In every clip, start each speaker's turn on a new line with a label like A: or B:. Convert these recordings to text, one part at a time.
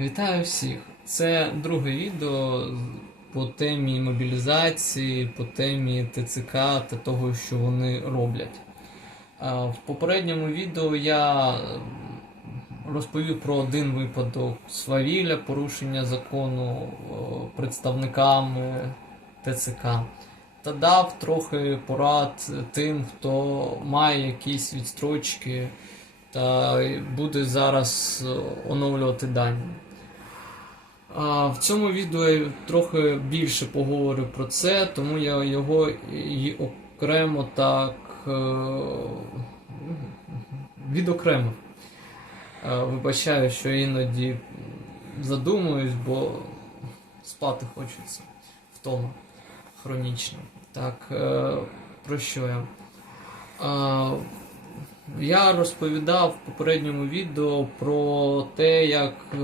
A: Вітаю всіх! Це друге відео по темі мобілізації, по темі ТЦК та того, що вони роблять. В попередньому відео я розповів про один випадок свавілля, порушення закону представниками ТЦК та дав трохи порад тим, хто має якісь відстрочки та буде зараз е, оновлювати дані. В цьому відео я трохи більше поговорю про це, тому я його і окремо так е, відокремив. Е, Вибачаю, що іноді задумуюсь, бо спати хочеться втома хронічна. Так, е, про що я? Я розповідав в попередньому відео про те, як е,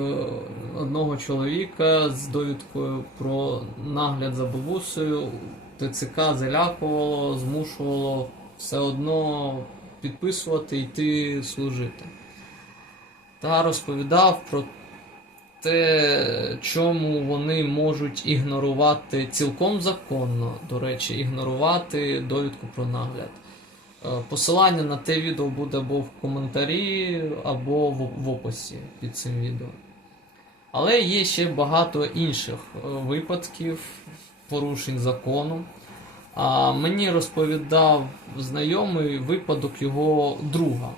A: одного чоловіка з довідкою про нагляд за бабусею ТЦК залякувало, змушувало все одно підписувати йти служити. Та розповідав про те, чому вони можуть ігнорувати цілком законно, до речі, ігнорувати довідку про нагляд. Е, Посилання на те відео буде або в коментарі, або в, описі під цим відео. Але є ще багато інших е, випадків порушень закону. А мені розповідав знайомий випадок його друга,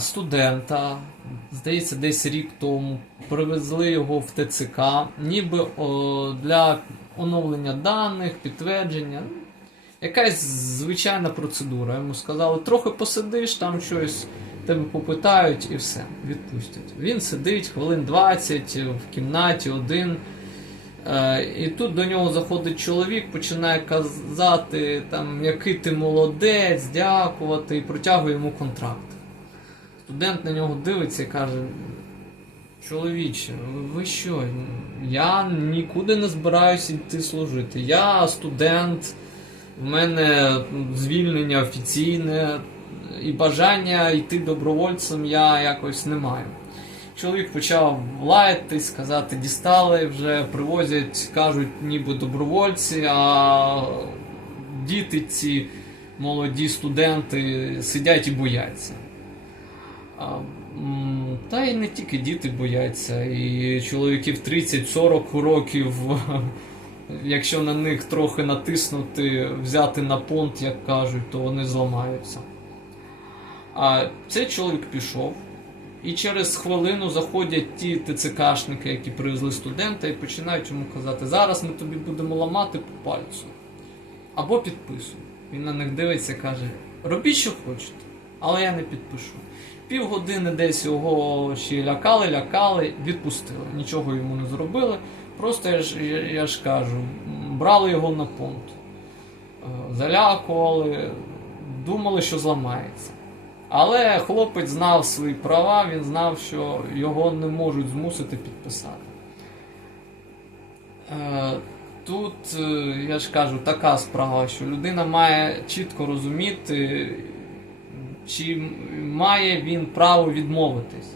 A: студента. Здається, десь рік тому привезли його в ТЦК, ніби для оновлення даних, підтвердження. Якась звичайна процедура. Йому сказали, трохи посидиш, там щось тебе попитають і все, відпустять. Він сидить хвилин 20 в кімнаті один. Е, І тут до нього заходить чоловік, починає казати, там, який ти молодець, дякувати, і протягує йому контракт. Студент на нього дивиться і каже: Чоловіче, ви що? Я нікуди не збираюся йти служити. Я студент, в мене звільнення офіційне і бажання йти добровольцем я якось не маю. Чоловік почав лаятись, сказати, дістали, вже привозять, кажуть, ніби добровольці, а діти ці молоді студенти сидять і бояться. Та й не тільки діти бояться, і чоловіків 30-40 років, якщо на них трохи натиснути, взяти на понт, як кажуть, то вони зламаються. А цей чоловік пішов, і через хвилину заходять ті ТЦКшники, які привезли студента, і починають йому казати: зараз ми тобі будемо ламати по пальцю. Або підписуй. Він на них дивиться і каже: робіть, що хочете, але я не підпишу. Півгодини десь його ще лякали, лякали, відпустили. Нічого йому не зробили. Просто я ж, я, я ж кажу, брали його на понт, Е, залякували, думали, що зламається. Але хлопець знав свої права, він знав, що його не можуть змусити підписати. Е, Тут, е, я ж кажу, така справа, що людина має чітко розуміти, чи має він право відмовитись.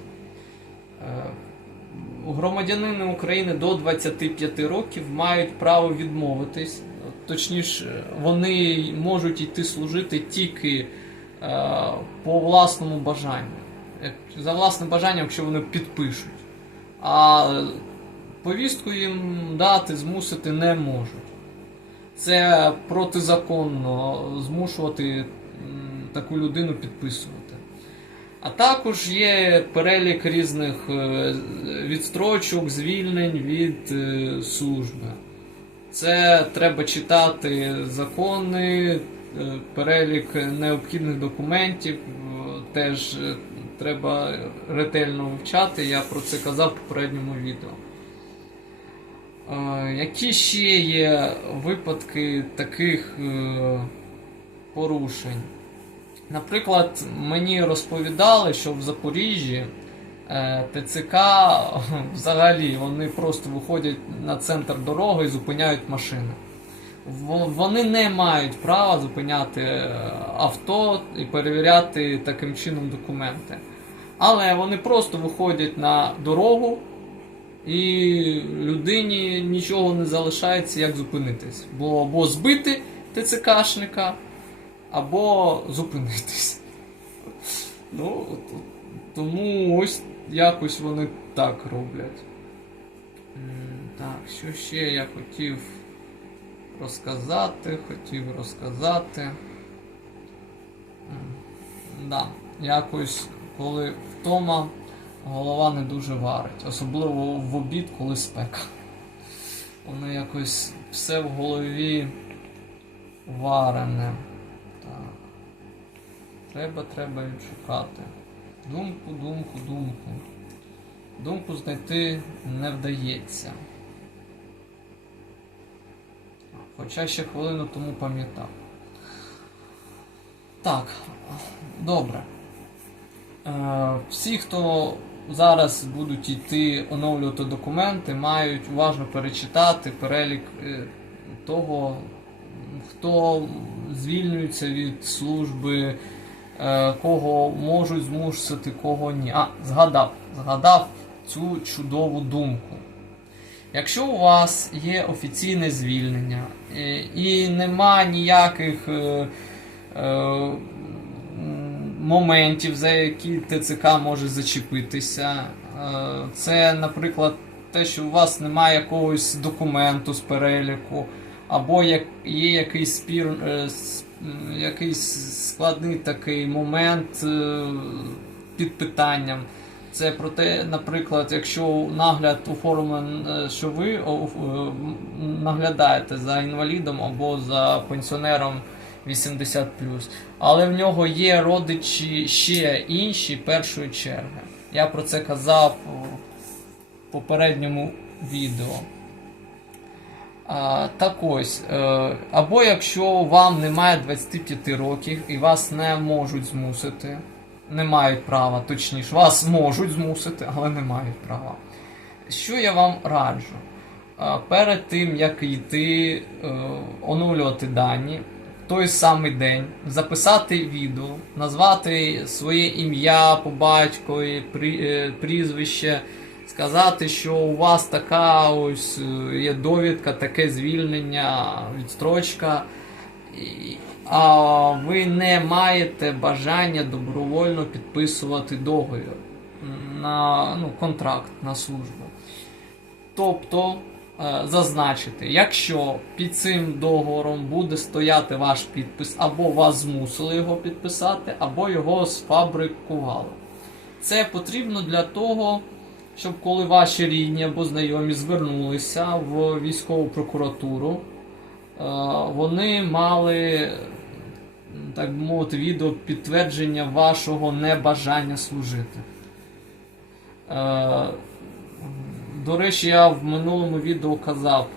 A: Громадянини України до 25 років мають право відмовитись. Точніше, вони можуть йти служити тільки е, по власному бажанню. За власним бажанням, якщо вони підпишуть. А повістку їм дати, змусити не можуть. Це протизаконно змушувати таку людину підписувати. А також є перелік різних е, відстрочок, звільнень від е, служби. Це треба читати закони, е, перелік необхідних документів, теж треба ретельно вивчати. Я про це казав в попередньому відео. Які ще є випадки таких порушень? Наприклад, мені розповідали, що в Запоріжжі е, ТЦК взагалі вони просто виходять на центр дороги і зупиняють машини. Вони не мають права зупиняти е, авто і перевіряти таким чином документи. Але вони просто виходять на дорогу І людині нічого не залишається, як зупинитись. Бо або збити ТЦКшника, або зупинитись. Ну, тому ось якось вони так роблять. Так, що ще я хотів розказати, хотів розказати. Да, якось, коли втома, голова не дуже варить. Особливо в обід, коли спека. Воно якось все в голові варене. Треба, треба відшукати. Думку, думку, думку. Думку знайти не вдається. Хоча ще хвилину тому пам'ятав. Так, добре. Е, всі, хто зараз будуть йти оновлювати документи, мають уважно перечитати перелік е, того, хто звільнюється від служби, кого можуть змусити, кого ні. А, згадав, згадав цю чудову думку. Якщо у вас є офіційне звільнення е, і нема ніяких е, е, моментів, за які ТЦК може зачепитися, е, це, наприклад, те, що у вас немає якогось документу з переліку, або є якийсь спір, е, якийсь складний такий момент е, під питанням. Це про те, наприклад, якщо нагляд оформлений, е, що ви е, наглядаєте за інвалідом або за пенсіонером 80 але в нього є родичі ще інші першої черги. Я про це казав у попередньому відео. Так ось, е, або якщо вам немає 25 років і вас не можуть змусити, не мають права, точніше, вас можуть змусити, але не мають права. Що я вам раджу? Перед тим, як йти е, оновлювати дані, в той самий день записати відео, назвати своє ім'я по батькові, е, прізвище, сказати, що у вас така ось е, є довідка, таке звільнення, відстрочка. А ви не маєте бажання добровольно підписувати договір на ну, контракт на службу. Тобто е, зазначити, якщо під цим договором буде стояти ваш підпис, або вас змусили його підписати, або його сфабрикували. Це потрібно для того, щоб коли ваші рідні або знайомі звернулися в військову прокуратуру, е, вони мали, так би мовити, відео підтвердження вашого небажання служити. Е, До речі, я в минулому відео казав,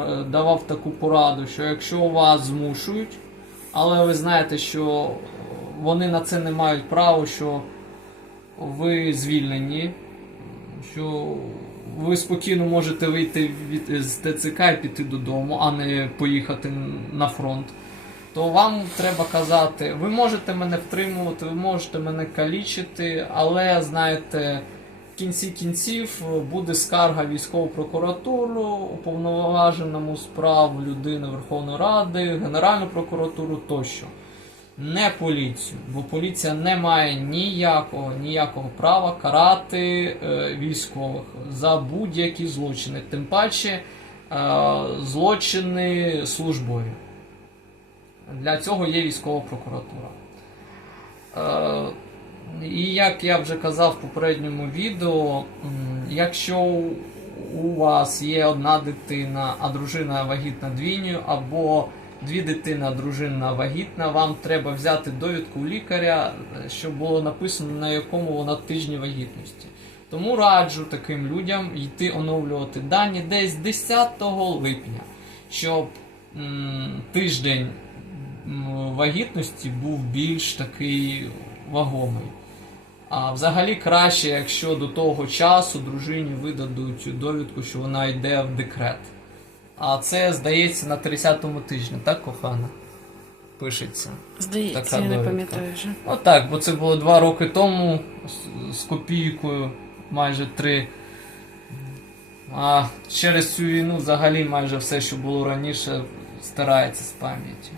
A: е, давав таку пораду, що якщо вас змушують, але ви знаєте, що вони на це не мають права, що ви звільнені, що ви спокійно можете вийти від, з ТЦК і піти додому, а не поїхати на фронт. То вам треба казати, ви можете мене втримувати, ви можете мене калічити, але знаєте, в кінці кінців буде скарга військову прокуратуру, уповноваженому справ людини Верховної Ради, Генеральну прокуратуру тощо. Не поліцію, бо поліція не має ніякого ніякого права карати е, військових за будь-які злочини, тим паче е, злочини службові. Для цього є військова прокуратура. Е, і як я вже казав в попередньому відео, якщо у вас є одна дитина, а дружина вагітна двійню, або дві дитини, а дружина вагітна, вам треба взяти довідку лікаря, щоб було написано на якому вона тижні вагітності. Тому раджу таким людям йти оновлювати дані десь 10 липня, щоб м, тиждень вагітності був більш такий вагомий. А взагалі краще, якщо до того часу дружині видадуть довідку, що вона йде в декрет. А це здається на 30-му тижні, так, кохана? Пишеться.
B: Здається,
A: Така
B: я не
A: довідка.
B: пам'ятаю вже.
A: Ну так, бо це було два роки тому з, з копійкою, майже три А через цю війну взагалі майже все, що було раніше, стирається з пам'яті.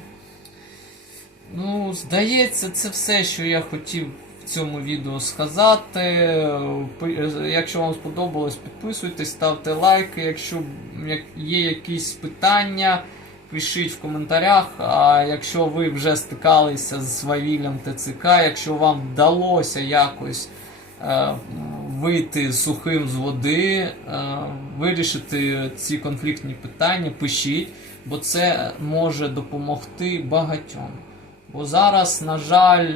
A: Ну, здається, це все, що я хотів в цьому відео сказати. Пи- Якщо вам сподобалось, підписуйтесь, ставте лайки. Якщо як- є якісь питання, пишіть в коментарях. А якщо ви вже стикалися з свавіллям ТЦК, якщо вам вдалося якось е, вийти сухим з води, е, вирішити ці конфліктні питання, пишіть, бо це може допомогти багатьом. Бо зараз, на жаль,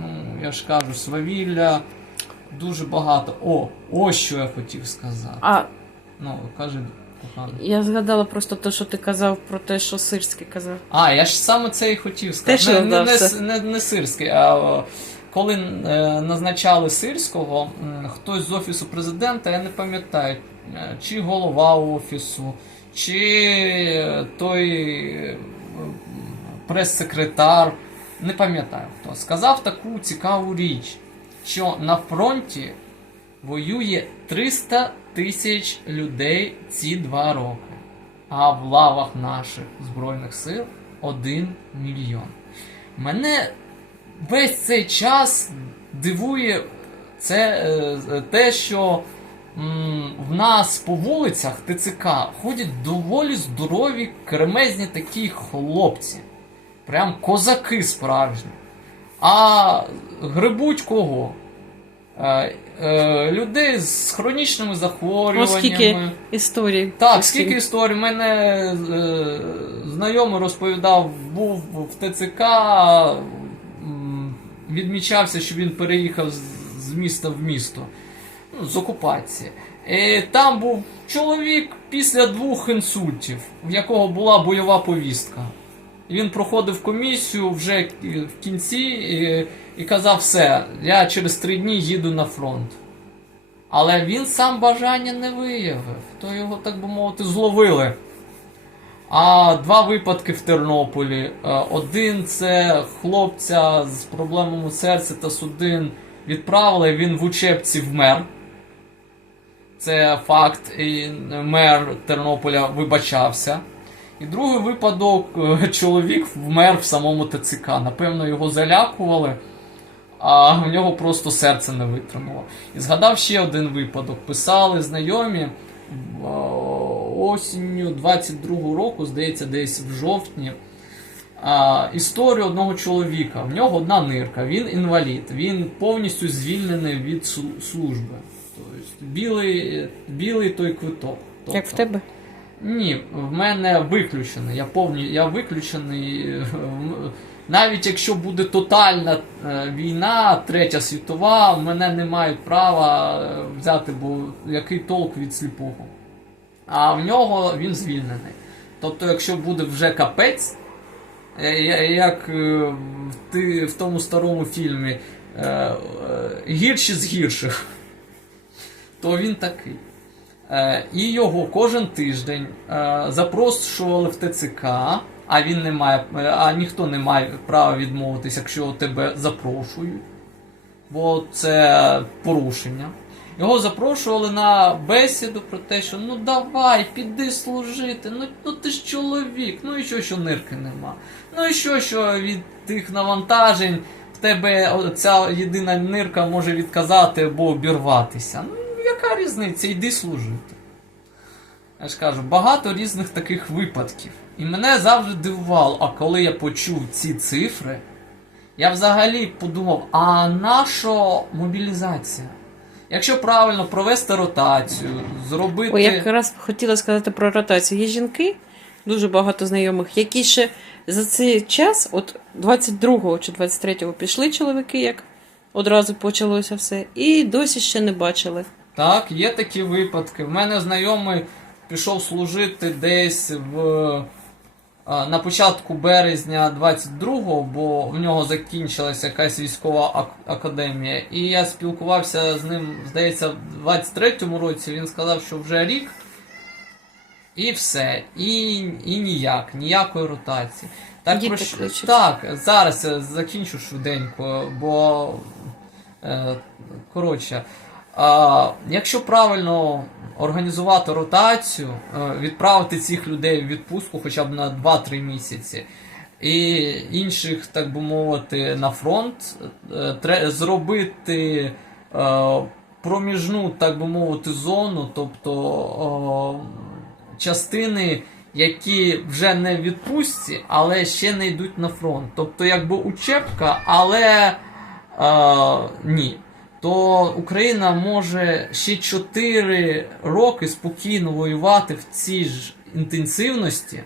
A: ну, я ж кажу, свавілля дуже багато. О, ось що я хотів сказати.
B: А
A: Ну, каже, кохана.
B: я згадала просто те, що ти казав про те, що Сирський казав.
A: А, я ж саме це і хотів сказати.
B: Теж
A: Не, не, не, не, не сирський, а коли е, назначали сирського, хтось з офісу президента, я не пам'ятаю, е, чи голова офісу, чи той е, прес-секретар, не пам'ятаю хто, сказав таку цікаву річ, що на фронті воює 300 тисяч людей ці два роки а в лавах наших Збройних сил 1 мільйон. Мене весь цей час дивує це, е, те, що в нас по вулицях ТЦК ходять доволі здорові, кремезні такі хлопці. Прям козаки справжні. А грибуть кого? Е, людей з хронічними захворюваннями.
B: Оскільки історії.
A: Так,
B: усі.
A: скільки історій. Мене е, знайомий розповідав, був в ТЦК, відмічався, що він переїхав з, з міста в місто ну, з окупації. І там був чоловік після двох інсультів, в якого була бойова повістка. Він проходив комісію вже в кінці і, і казав: все, я через три дні їду на фронт. Але він сам бажання не виявив, то його, так би мовити, зловили. А два випадки в Тернополі. Е, Один це хлопця з проблемами серця та судин відправили, він в учебці вмер. Це факт, і мер Тернополя вибачався. І другий випадок е, чоловік вмер в самому ТЦК. Напевно, його залякували, а в нього просто серце не витримало. І згадав ще один випадок. Писали знайомі е, осінню 22-го року, здається, десь в жовтні. Історію одного чоловіка. В нього одна нирка, він інвалід, він повністю звільнений від служби. Тобто білий, білий той квиток.
B: Як в
A: Тобто-
B: тебе?
A: Ні, в мене виключений. Я повні, я виключений. е, Навіть якщо буде тотальна е, війна, третя світова, в мене не мають права е, взяти, бо який толк від сліпого. А в нього він звільнений. Тобто, якщо буде вже капець, як ти, в тому старому фільмі гірші з гірших, то він такий. Е, і його кожен тиждень е, запрошували в ТЦК, а він не має, е, а ніхто не має права відмовитися, якщо тебе запрошують, бо це порушення. Його запрошували на бесіду про те, що ну давай, піди служити, ну, ну ти ж чоловік, ну і що, що нирки нема. Ну і що, що від тих навантажень в тебе ця єдина нирка може відказати або обірватися. Яка різниця? Йди служити. Я ж кажу, багато різних таких випадків. І мене завжди дивувало, а коли я почув ці цифри, я взагалі подумав, а на що мобілізація? Якщо правильно провести ротацію, зробити.
B: Ой, я якраз хотіла сказати про ротацію. Є жінки, дуже багато знайомих, які ще за цей час, от 22-го чи 23-го пішли чоловіки, як одразу почалося все, і досі ще не бачили.
A: Так, є такі випадки. В мене знайомий пішов служити десь в, на початку березня 22-го, бо в нього закінчилася якась військова академія. І я спілкувався з ним, здається, в 23-му році. Він сказав, що вже рік. І все. І, і ніяк, ніякої ротації. Так,
B: Діти
A: про так, зараз я закінчу швиденько, бо. Е, коротше. Якщо правильно організувати ротацію, е, відправити цих людей в відпустку хоча б на 2-3 місяці, і інших, так би мовити, на фронт, е, зробити е, проміжну, так би мовити, зону, тобто частини, які вже не в відпустці, але ще не йдуть на фронт. Тобто, якби учебка, але ні. То Україна може ще 4 роки спокійно воювати в цій ж інтенсивності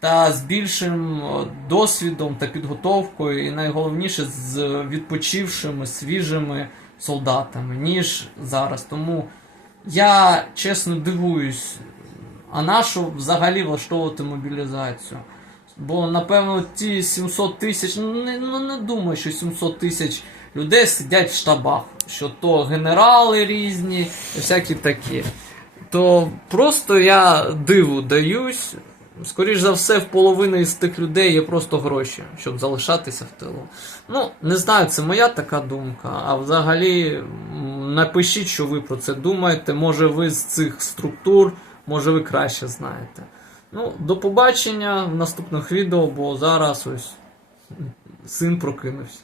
A: та з більшим е, досвідом та підготовкою, і найголовніше з відпочившими, свіжими солдатами, ніж зараз. Тому я чесно дивуюсь, а на що взагалі влаштовувати мобілізацію? Бо, напевно, ті 700 тисяч, ну не, ну, не думаю, що 700 тисяч людей сидять в штабах, що то генерали різні, всякі такі. То просто я диву даюсь. Скоріш за все, в половини з тих людей є просто гроші, щоб залишатися в тилу. Ну, не знаю, це моя така думка. А взагалі, напишіть, що ви про це думаєте. Може, ви з цих структур, може, ви краще знаєте. Ну, до побачення в наступних відео, бо зараз ось син прокинувся.